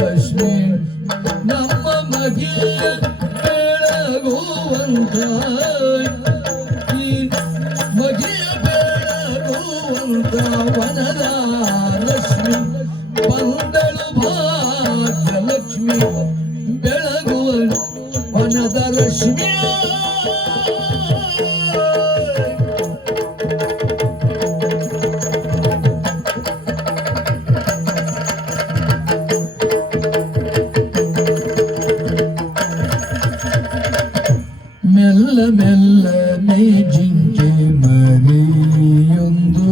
ರಶ್ಮಿ ನಮ್ಮ ಮಗಿಯ ಬೆಳಗುವಂತ ಈ ಮಗಿಯ ಬೆಳಗುವಂತ ವನದ ರಶ್ಮಿ ಬಂದಳು ಭಾಗ್ಯಲಕ್ಷ್ಮಿ ಬೆಳಗುವ ವನದ ರಶ್ಮಿಯ ಮೆಲ್ಲ ಮೆಲ್ಲನೆ ಜಿಂಕೆ ಮರಿಯೊಂದು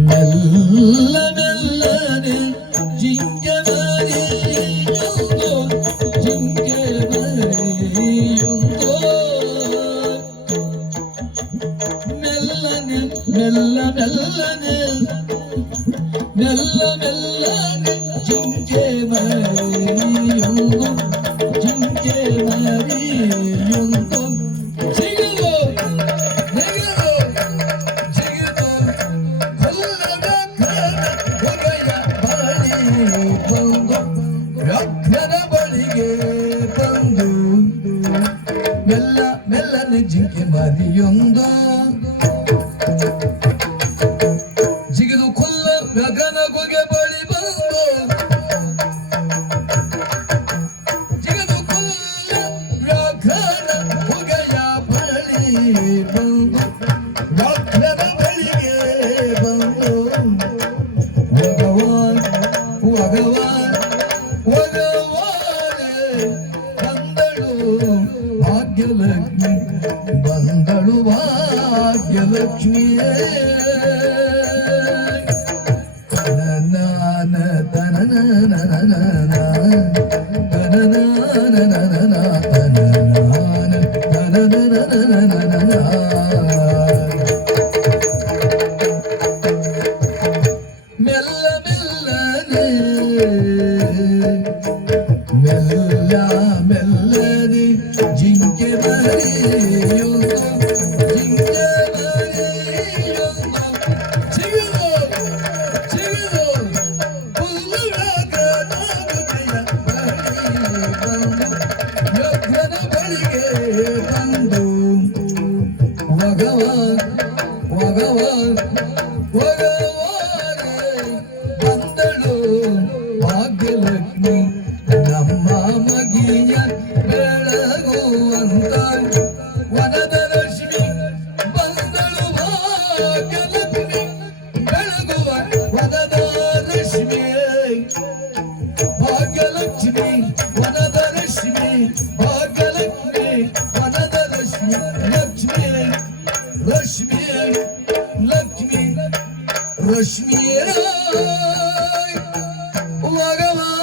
ಮೆಲ್ಲ ಮೆಲ್ಲನೆ ಜಿಂಕೆ ಮರಿಯೊಂದು ಜಿಂಕೆ ಮರಿಯೊಂದು ಮೆಲ್ಲನೆ ಮೆಲ್ಲ ಮೆಲ್ಲನೆ ಮೆಲ್ಲ ಮೆಲ್ಲನೆ ಜಿಂಕೆ ಮರಿಯೊಂದು ಜಿಂಕೆ ಮರಿಯೊಂದು ಜಿಗಿದು ನೆಗೆದು ಜಿಗಿದು ಕೊಲ್ಲದ ಹೊಗೆಯ ಬಳಿ ಬಂದು ರಕ್ತದ ಬಳಿಗೆ ಬಂದು ಮೆಲ್ಲ ಮೆಲ್ಲನೆ ಜಿಂಕೆ ಮರಿಯೊಂದು ಜಿಗಿದು ಕೊಲ್ಲ ಗಗನ ಗುಗೆ ಬಳಿ ಬಂದು ಜಿಗಿದು ಕೊಲ್ಲ ವ್ಯಾಘ್ರನ ಗುಗೆಯ ಬಳಿ ಬಂದು ವ್ಯಾಘ್ರದ ಬಳಿಗೆ ಬಂದು ಭಗವಾನ್ ಭಗವಾನ್ ಭಗವಾನೆ ಬಂದಳು ಭಾಗ್ಯಲಕ್ಷ್ಮಿ ಬಂದಳು ಭಾಗ್ಯಲಕ್ಷ್ಮಿಯೇ ಮೆಲ್ಲ ಮೆಲ್ಲನೆ ಮೆಲ್ಲ ಮೆಲ್ಲನೆ ಜಿಂಕೆ ಮರಿಯೊಂದು ಜಿಂಕೆ ಮರಿಯೊಂದು ಜಿಗಿದು ಜಿಗಿದು ಹುಲ್ಲುಗಾಗನ ಗುಗೆಯ ಬಳಿ ಬಂದು ವ್ಯಾಘ್ರನ ಬಳಿಗೆ ಬಂದು ಭಗವಾನ್ ಭಗವಾನ್ ಭಗವಾನೆ ಬಂದಳು ಭಾಗ್ಯಲಕ್ಷ್ಮಿ ನಮ್ಮ ಮಗಿಯ ಬೆಳಗುವಂತ ವನದ ರಶ್ಮಿ ಬಂದಳು ಭಾಗ್ಯಲಕ್ಷ್ಮಿ ಬೆಳಗುವ ವನದ ರಶ್ಮಿ ಭಾಗ್ಯಲಕ್ಷ್ಮಿ ವನದ ರಶ್ಮಿ ಭಾಗ್ಯಲಕ್ಷ್ಮಿ ವನದ ರಶ್ಮಿ ಲಕ್ಷ್ಮಿ ರಶ್ಮಿ ಲಕ್ಷ್ಮಿ ರಶ್ಮಿಯ ಭಗವಾನ್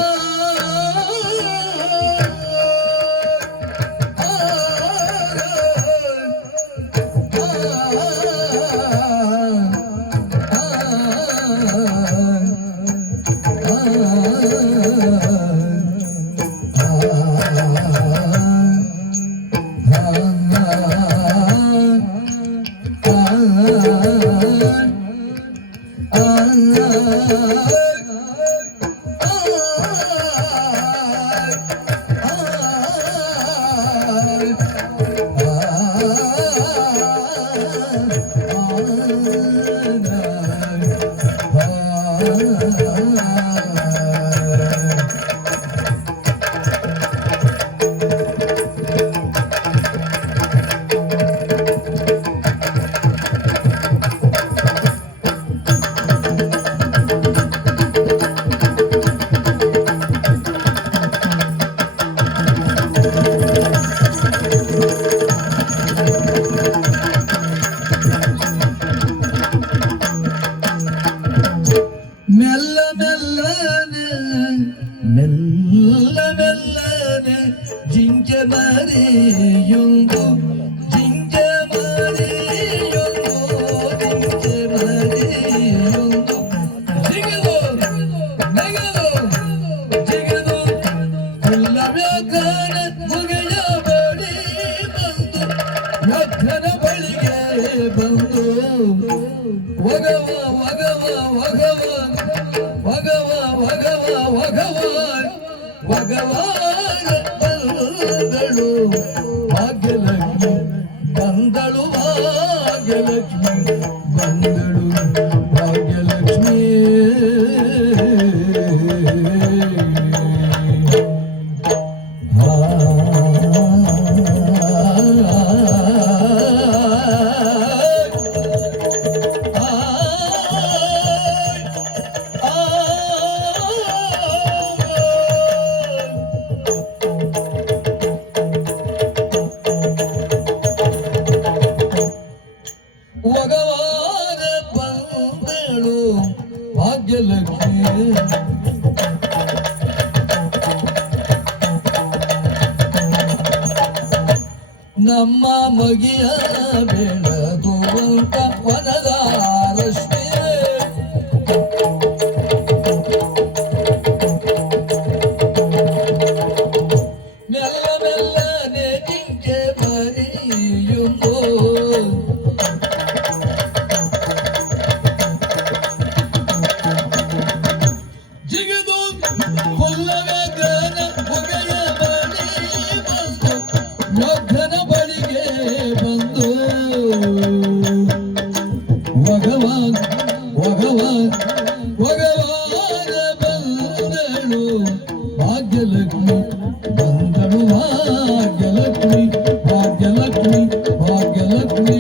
ಜಿಂಕೆ ಮರಿಯೊಂದು ಜಿಂಕೆ ಮರಿಯೊಂದು ಜಿಂಕೆ ಮರಿಯೊಂದು ಜಿಗಿದು ನಗದು ಜಿಗಿದು ಕುಲ್ಲವ್ಯಾಕನ ಮುಗಿಯ ಬಳಿ ಬಂದು ವ್ಯಾಕನ ಬಳಿಗೆ ಬಂದು ಒಗವ ಒಗವ ಒಗವ ಒಗವ ಒಗವ ಒಗವಾನ್ ಭಗವಾನ ಬಂದಳು ಭಾಗ್ಯಲಕ್ಷ್ಮಿ ಬಂದಳು ಭಾಗ್ಯಲಕ್ಷ್ಮಿ ಬಂದಳು ಭಾಗ್ಯಲಕ್ಷ್ಮಿ ಭಗವಾನ ಬಂದಳು ಭಾಗ್ಯಲಕ್ಷ್ಮಿ ನಮ್ಮ ಮಗಿಯ ಬೆಳಗುವಂತ ವನದ ರಶ್ಮಿ ಮೆಲ್ಲ ಮೆಲ್ಲನೆ ಜಿಂಕೆ ಮರಿಯುಂದು ಜಿಗಿದು ಕೊಲ್ಲವ್ಯಾಕನ ಮುಗಿಯ ಬಳಿ ಬಂದು ವ್ಯಾಕನ ಬಳಿಗೆ ಬಂದು ಭಗವಾನ್ ಭಗವಾನ್ ಭಗವಾನ ಬಂದಳು ಭಾಗ್ಯಲಕ್ಷ್ಮಿ ಬಂದಳು ಭಾಗ್ಯಲಕ್ಷ್ಮಿ ಭಾಗ್ಯಲಕ್ಷ್ಮಿ ಭಾಗ್ಯಲಕ್ಷ್ಮಿ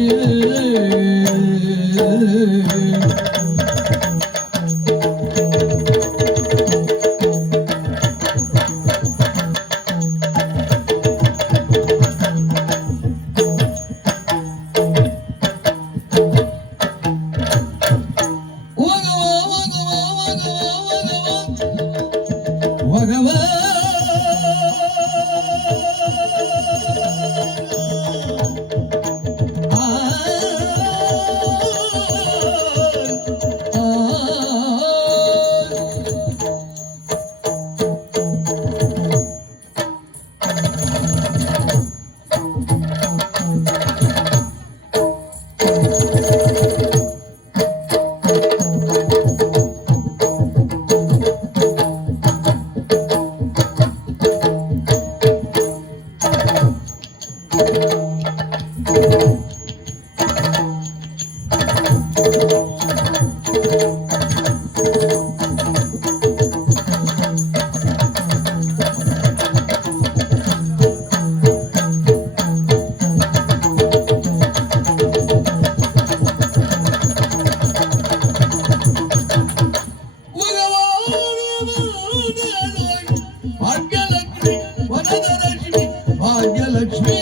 ಭಾಗ್ಯಲಕ್ಷ್ಮಿ ವನದ ರಶ್ಮಿ ಭಾಗ್ಯಲಕ್ಷ್ಮಿ